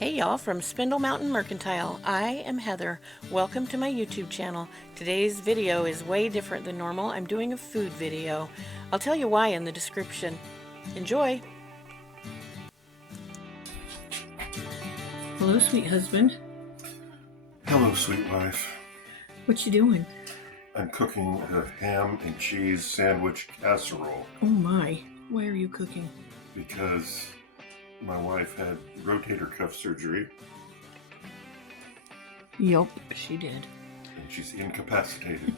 Hey y'all from Spindle Mountain Mercantile. I am Heather. Welcome to my YouTube channel. Today's video is way different than normal. I'm doing a food video. I'll tell you why in the description. Enjoy! Hello, sweet husband. Hello, sweet wife. What you doing? I'm cooking a ham and cheese sandwich casserole. Oh my, why are you cooking? Because my wife had rotator cuff surgery. Yup, she did. And she's incapacitated.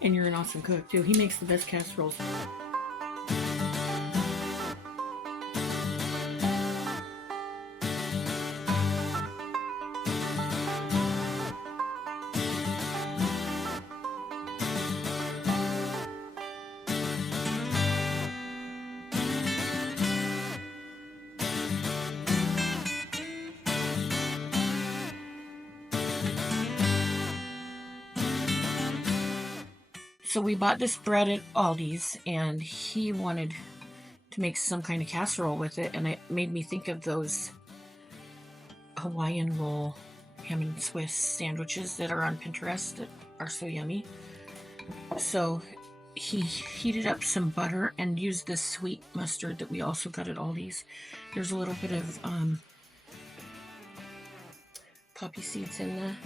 And you're an awesome cook too. He makes the best casseroles. So we bought this bread at Aldi's, and he wanted to make some kind of casserole with it, and it made me think of those Hawaiian roll ham and Swiss sandwiches that are on Pinterest that are so yummy. So he heated up some butter and used this sweet mustard that we also got at Aldi's. There's a little bit of poppy seeds in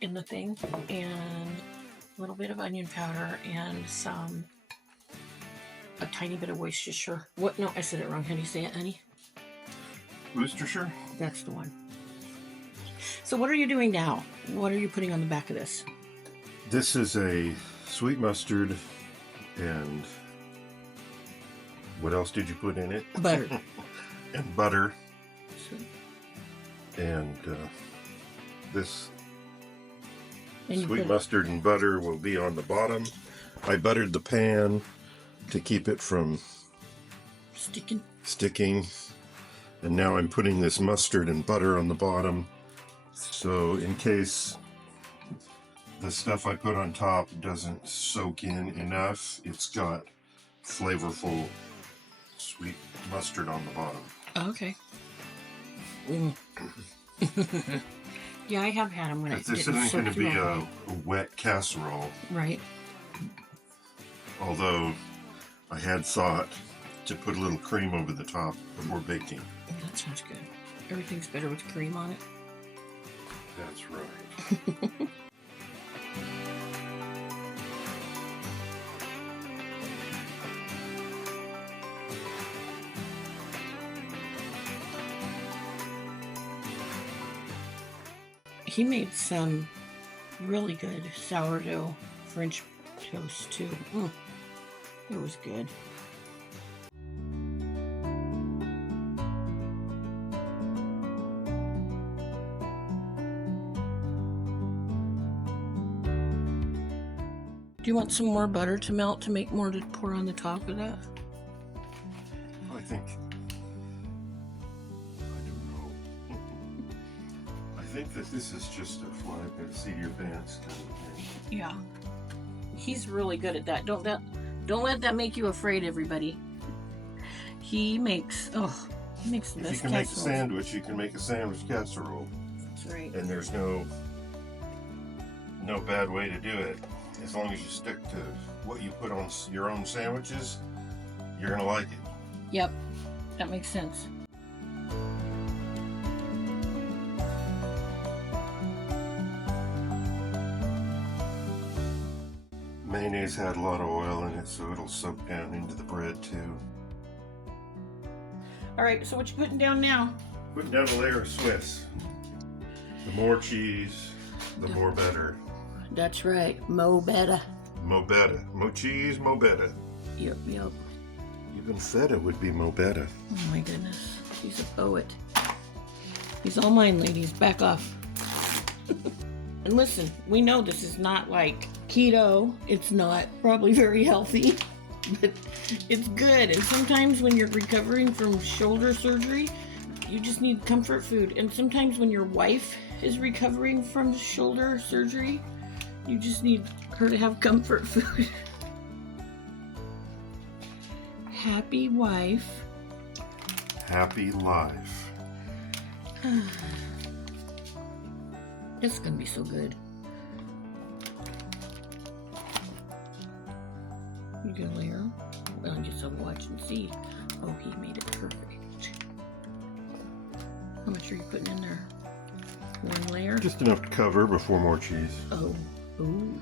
the thing, and a little bit of onion powder and a tiny bit of Worcestershire. What? No, I said it wrong. How do you say it, honey? Worcestershire? That's the one. So what are you doing now? What are you putting on the back of this? This is a sweet mustard, and what else did you put in it? Butter. And butter. And this sweet mustard and butter will be on the bottom. I buttered the pan to keep it from sticking. And now I'm putting this mustard and butter on the bottom. So in case the stuff I put on top doesn't soak in enough, it's got flavorful sweet mustard on the bottom. Okay. Yeah, I have had them when this isn't going to be a wet casserole. Right. Although I had thought to put a little cream over the top before baking. That sounds good. Everything's better with cream on it. That's right. He made some really good sourdough French toast too. It was good. Do you want some more butter to melt to make more to pour on the top of that? I think that this is just a fly by the seat of your pants kind of thing. Yeah. He's really good at that. Don't let that make you afraid, everybody. He makes the best casserole. If you can make a sandwich, you can make a sandwich casserole. That's right. And there's no bad way to do it. As long as you stick to what you put on your own sandwiches, you're gonna like it. Yep, that makes sense. Mayonnaise had a lot of oil in it, so it'll soak down into the bread too. Alright, so what you putting down now? Putting down a layer of Swiss. The more cheese, the more better. That's right, mo better. Mo better. Mo cheese, mo better. Yep. Even feta would be mo better. Oh my goodness, he's a poet. He's all mine, ladies. Back off. And listen, we know this is not like keto. It's not probably very healthy, but it's good. And sometimes when you're recovering from shoulder surgery, you just need comfort food. And sometimes when your wife is recovering from shoulder surgery, you just need her to have comfort food. Happy wife, happy life. This is gonna be so good. You get a layer. Well, I guess I'll watch and see. Oh, he made it perfect. How much are you putting in there? One layer? Just enough to cover before more cheese. Oh, ooh,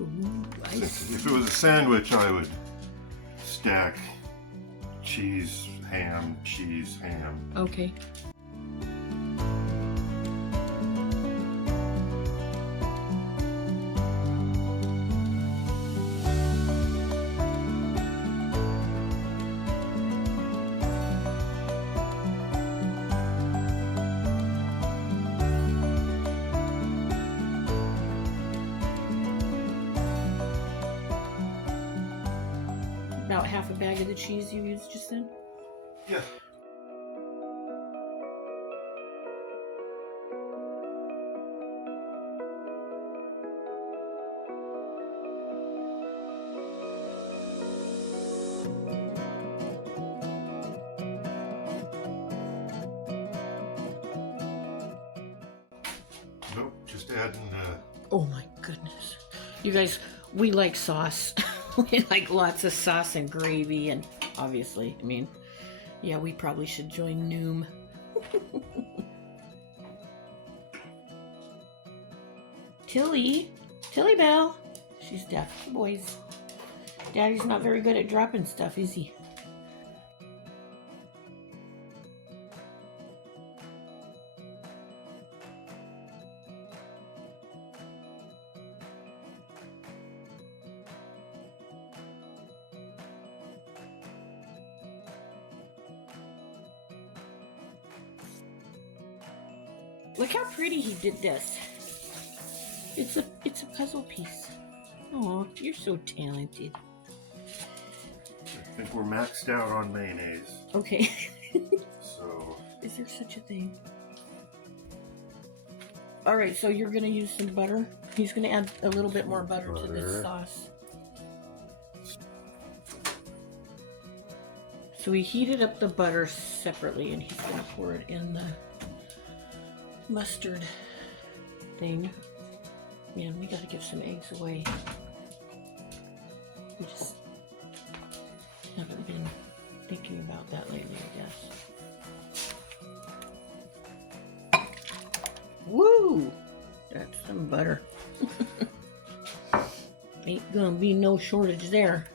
ooh, I see. If it was a sandwich, I would stack cheese, ham, cheese, ham. Okay. About half a bag of the cheese you used just then? Yeah. Nope, just adding Oh my goodness. You guys, we like sauce. We like lots of sauce and gravy, and obviously, I mean, yeah, we probably should join Noom. Tilly Bell. She's deaf, boys. Daddy's not very good at dropping stuff, is he? Look how pretty he did this. It's a puzzle piece. Oh, you're so talented. I think we're maxed out on mayonnaise. Okay. So Is there such a thing? Alright, so you're gonna use some butter. He's gonna add a little bit more butter to this sauce. So we heated up the butter separately, and he's gonna pour it in the mustard thing. Man, we gotta give some eggs away. We just haven't been thinking about that lately, I guess. Woo! That's some butter. Ain't gonna be no shortage there.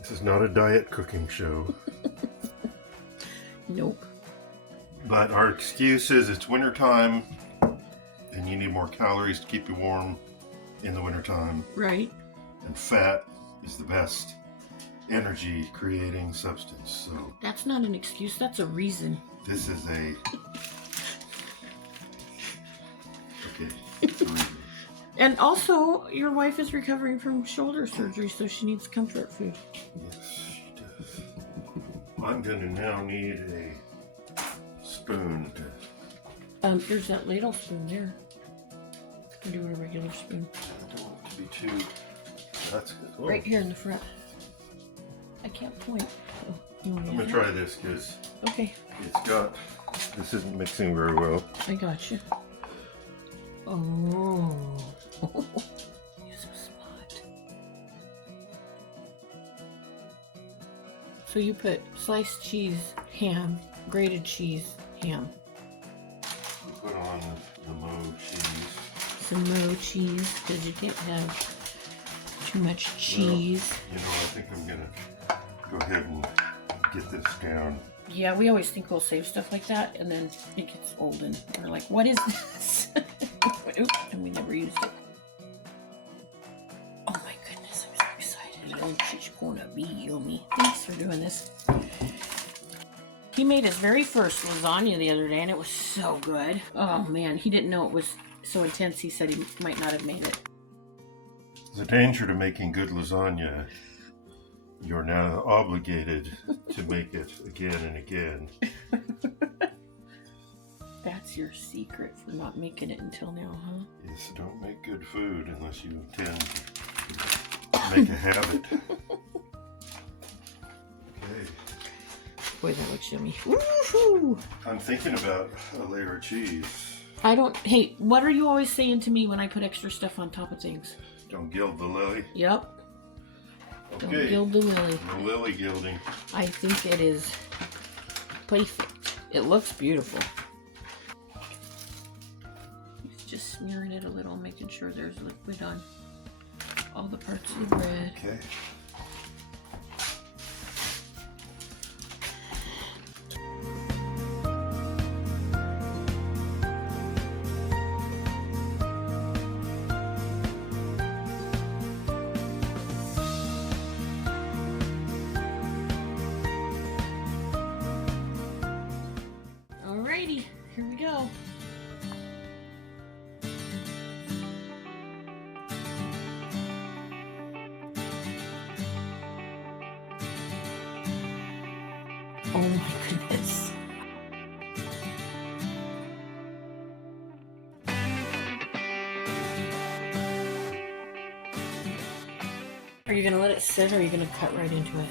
this is not a diet cooking show. Nope. But our excuse is it's winter time and you need more calories to keep you warm in the winter time. Right. And fat is the best energy creating substance. So That's not an excuse, that's a reason. this is a reason. And also, your wife is recovering from shoulder surgery, so she needs comfort food. Yes, she does. I'm gonna now need a spoon to There's that ladle spoon there. You can do it a regular spoon. I don't want it to be too. That's good. Oh, Right here in the front. I can't point. Oh, you want I'm gonna try this because Okay, it's got. This isn't mixing very well. I got you. Oh. You're so smart. So you put sliced cheese, ham, grated cheese, ham. Put on the Mo cheese. Some Mo cheese, because you can't have too much cheese. Well, I think I'm gonna go ahead and get this down. Yeah, we always think we'll save stuff like that, and then it gets old, and we're like, what is this? Oops, and we never used it. Oh my goodness, I'm so excited. Oh, she's gonna be yummy. Thanks for doing this. He made his very first lasagna the other day, and it was so good. Oh man, he didn't know it was so intense. He said he might not have made it. The danger to making good lasagna, you're now obligated to make it again and again. That's your secret for not making it until now, huh? Yes, don't make good food unless you intend to make a habit. Okay. Boy, that looks yummy. Woohoo! I'm thinking about a layer of cheese. I don't. Hey, what are you always saying to me when I put extra stuff on top of things? Don't gild the lily. Yep. Okay. Don't gild the lily. No lily gilding. I think it is perfect. It looks beautiful. Just smearing it a little, making sure there's liquid on all the parts of the bread. Okay. Alrighty, here we go. Oh my goodness. Are you gonna let it sit or are you gonna cut right into it?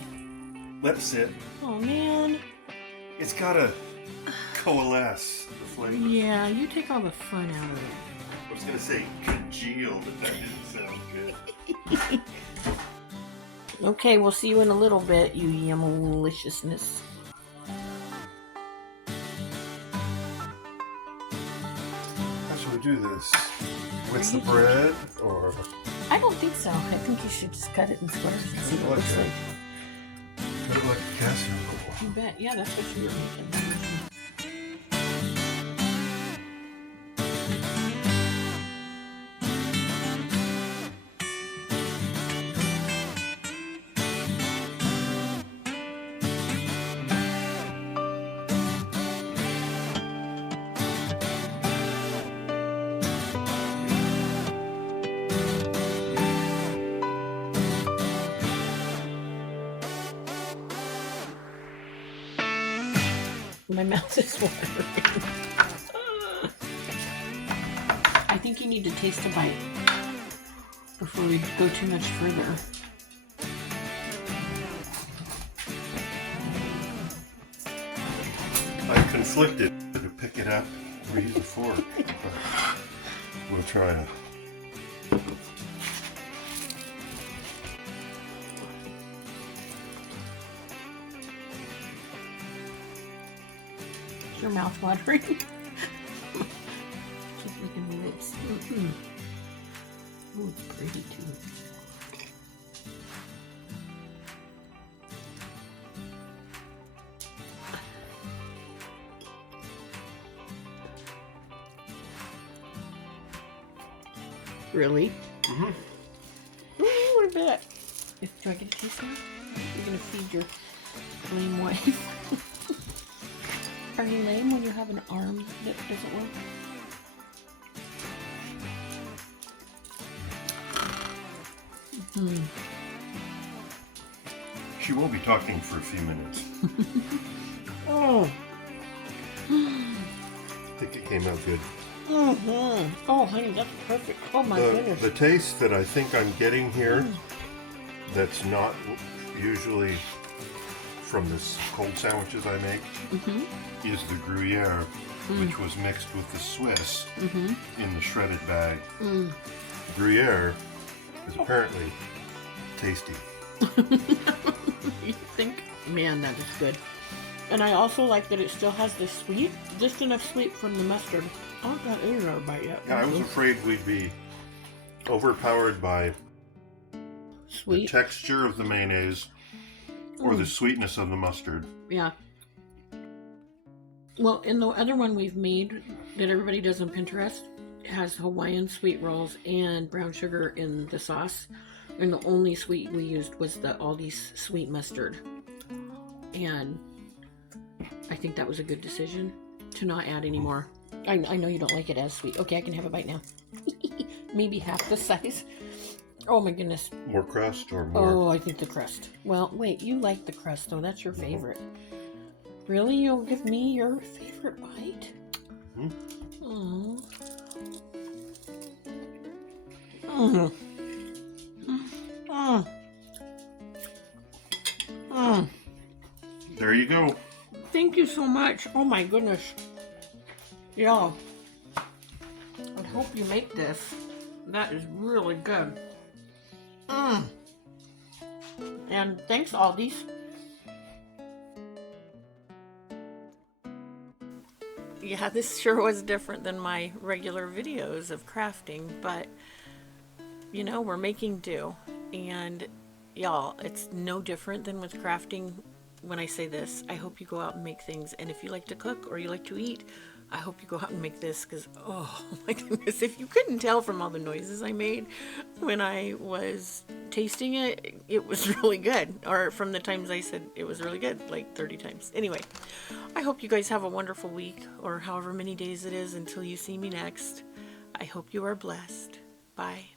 Let it sit. Oh man. It's gotta coalesce the flavor. Yeah, you take all the fun out of it. I was gonna say congeal, but that didn't sound good. Okay, we'll see you in a little bit, you yummaliciousness. How should we do this? With the bread, or I don't think so. I think you should just cut it in squares and see what it looks like. cut it like a casserole? You bet. Yeah, that's what you were making. My mouth is watering. I think you need to taste a bite before we go too much further. I'm conflicted to pick it up or use a fork. We'll try it. Is your mouth watering? Just licking the lips. Oh, it's pretty too. Really? Mm-hmm. Ooh, what a bit. Do I get a taste now? You're gonna feed your lame wife. Are you lame when you have an arm that doesn't work? She will be talking for a few minutes. Oh. I think it came out good. Mm-hmm. Oh, honey, that's perfect. Oh my goodness. The taste that I think I'm getting here, that's not usually from the cold sandwiches I make, is the Gruyere, which was mixed with the Swiss in the shredded bag. Gruyere is apparently tasty. You think? Man, that is good. And I also like that it still has the sweet, just enough sweet from the mustard. I haven't got any other bite yet. Yeah, I was afraid we'd be overpowered by Sweet. the texture of the mayonnaise or the sweetness of the mustard. Yeah. Well, in the other one we've made that everybody does on Pinterest, it has Hawaiian sweet rolls and brown sugar in the sauce. And the only sweet we used was the ALDI sweet mustard. And I think that was a good decision to not add any more. I know you don't like it as sweet. Okay, I can have a bite now. Maybe half the size. Oh my goodness. More crust or more? Oh, I think the crust. Well, wait, you like the crust though. That's your favorite. Really? You'll give me your favorite bite? Oh. There you go. you so much. Oh my goodness. Y'all, I hope you make this. That is really good. And thanks, Aldi's. Yeah, this sure was different than my regular videos of crafting, but you know, we're making do. And y'all, it's no different than with crafting. When I say this, I hope you go out and make things. And if you like to cook or you like to eat, I hope you go out and make this, because oh my goodness, if you couldn't tell from all the noises I made when I was tasting it, it was really good. Or from the times I said it was really good, like 30 times. Anyway, I hope you guys have a wonderful week, or however many days it is until you see me next. I hope you are blessed. Bye.